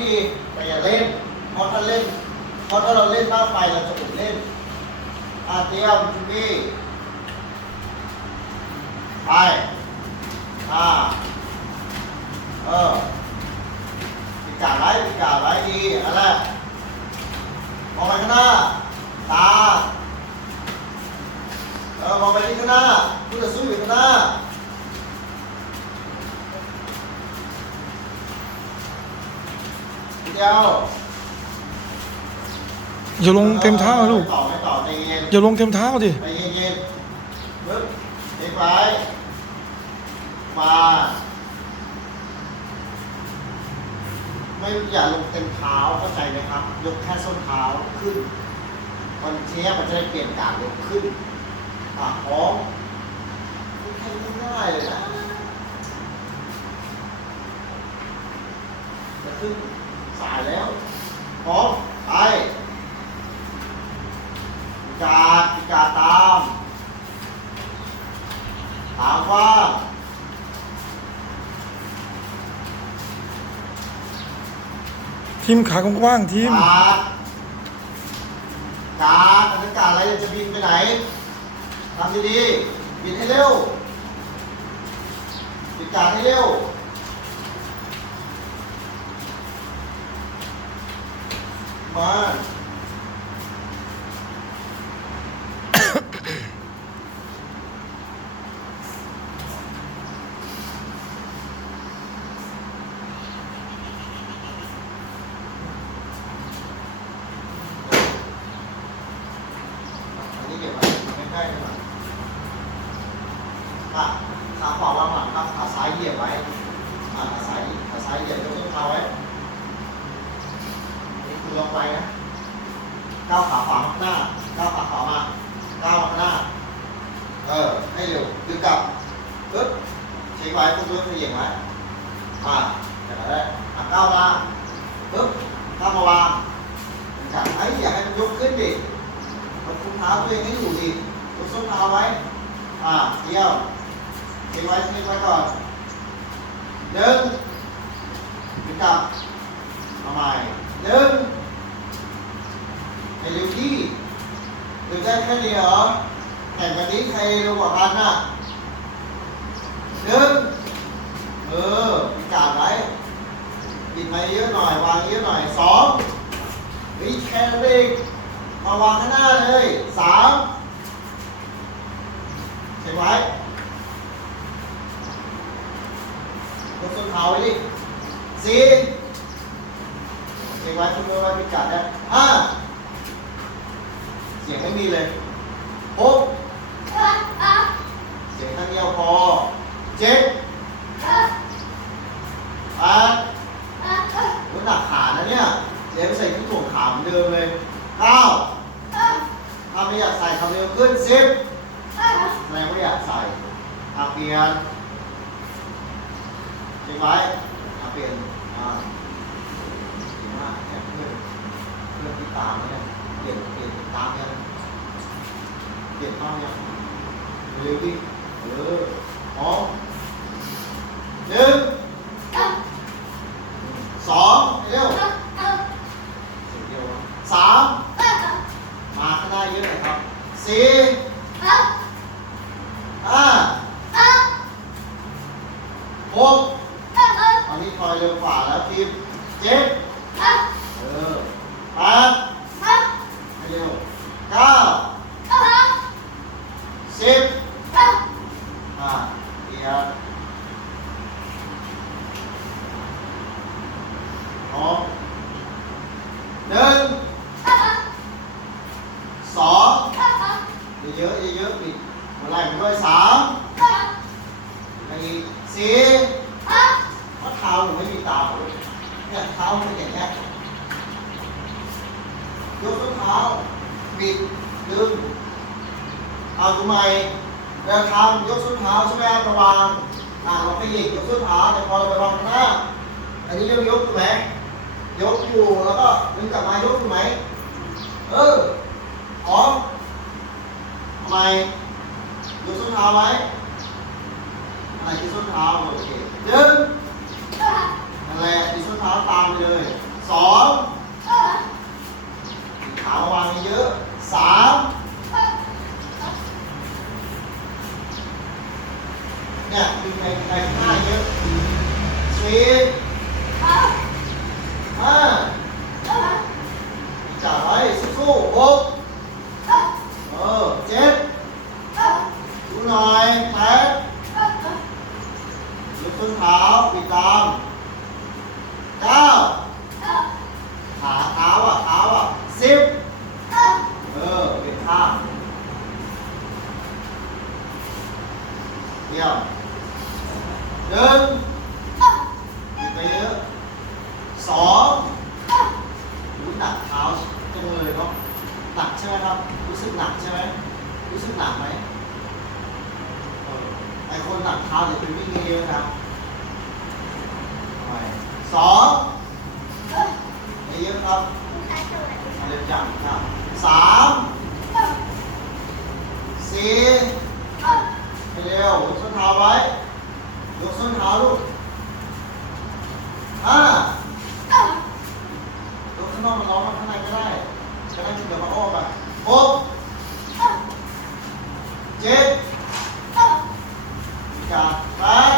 ดีแต่อย่าเล่นเพราะถ้าเล่นเพราะถ้าเราเล่นมากไปเราจะอดเล่นอาเตรียมชุบี้ไปอ่าเออปิดกาไว้ปิดกาไว้ดีอันแรมองไปข้างหน้าตาเออมองไปที่ข้างหน้าผู้ต่อสู้อยู่ข้างหน้า ดียวอย่าลงเต็มเท้าลูกไม่ต่อไม่ต่อใจเย็นอย่าลงเต็มเท้าดิใจเย็นๆปึ๊บเด็กไปมาไม่อย่าลงเต็มเท้าเข้าใจไหมครับ ยกแค่ส้นเท้าขึ้นวันเนี้ยมันจะได้เปลี่ยนการยกขึ้นอะพร้อมแค่ง่ายๆเลยนะจะขึ้น สายแล้วพร้อมไปพิกาดพิกาดตาม ถามว่าทีมขากว้างๆทีม กาดกาดอากาศอะไรจะบินไปไหนทำดีๆบินให้เร็วปิดกาดให้เร็ว มาอันนี้เก็บไว้ใกล้ๆหน่อยอะขาขวาวางหลังครับขาซ้ายเหยียบไว้อะขาซ้ายขาซ้ายเหยียบยกต้นเท้าไว้ ลงไปนะก้าวขาขวามาข้างหน้าก้าวขาขวามาก้าวมาข้างหน้า เออ ให้เร็วดึงกลับปึ๊บเช็คไว้ปุ๊บปุ๊บเหยียบไว้อะอย่างนั้นหละอะก้าวมาปึ๊บก้าวมาวางจับไอ้อยากให้มันยกขึ้นดิมันคุ้มเท้าตัวเองให้อยู่ดิยกส้นเท้าไว้ อ่าเที่ยวเก็บไว้เก็บไว้ก่อนหนึ่งดึงกลับเอาใหม่หนึ่ง ให้เร็วที่ดึงได้แค่นี้เหรอแข่งกันนี้ใครร็วกว่ากันน่ะหนึ่งเออพิกาดไว้ปิดไม้เยอะหน่อยวางเยอะหน่อยสองวิแคนเบรกมาวางข้างหน้าเลยสามเห็นไว้ยกส้นเท้าไว้ดิสี่เห็นไว้คุณมือไว้พิกัดนะห้า สียงไม่มีเลยหกเสียงข้างเดียวพอเจ็ดแปดน้ำหนักขานะเนี่ยเดี๋ยวไปใส่ที่ถ่วงขาเหมือนเดิมเลยเก้าถ้าไม่อยากใส่ทำเร็วขึ้นสิบแสดงว่อยากใส่อาเปลี่ยนใช่ไหมอาเปลี่ยนอ่าดีมากเนี่เพื่อนเพื่อนที่ตามเนี่ย เปลี่ยนเปลี่ยนตามยังเปลี่ยนต้องยังเร็วดิเออพร้อมหนึ่งสองเร็วสียงเดียวสามมาข้างหน้าเยอะหน่อยครับสี่ห้าหกตอนนี้คอยเร็วกว่าแล้วทีมเจ็ดเออแปดให้เร็วเก้าสิบอ่าเดียวสองหนึ่งสอง เยอะเยอะๆปิดหัวไหล่ไปด้วยสามไปอีกสี่เพราะเท้าหนูไม่มีตาเลยเนี่ยเท้าเป็นอย่างเงี้ยยกส้นเท้าปิดดึงเอาทำไมเวลาทำยกส้นเท้าใช่ไหมครับระวังอ่าเราไปหยิกยกส้นเท้าแต่พอเราไปวางหน้า อันนี้เรียกยกถูกไหมยกอยู่แล้วก็ดึงกลับมายกถูกไหมเออพร้อมทำ ไมยกส้นเท้าไว้อะไรคือส้นเท้าโอเคดึงนั่นแหแหละดิส้นเท้าตามไปเลยสองขามาวางเยอะสามเนี่ยคือในในข้างหน้าเยอะสี่ห้าจับไว้สู้ๆหกเออเจ็ดดู หน่อยแปดยกส้นเท้าปิดตามเก้าขาเท้าอะเท้าอะสิบเออเปลี่ยนข้าเยี่ยมหนึ่งไปเยอะสองหูหนักเท้าจังเลยเนาะหนักใช่ไหมครับ รู้สึกหนักใช่ไหมรู้สึกหนักไหม ไอคนหนักเท้าเดี๋ยวไปวิ่งเยอะนะครับไปสองเยอะครับมาเร็วจังครับสามสี่ไปเร็วยกส้นเท้าไว้ยกส้นเท้าลูกห้า 啊。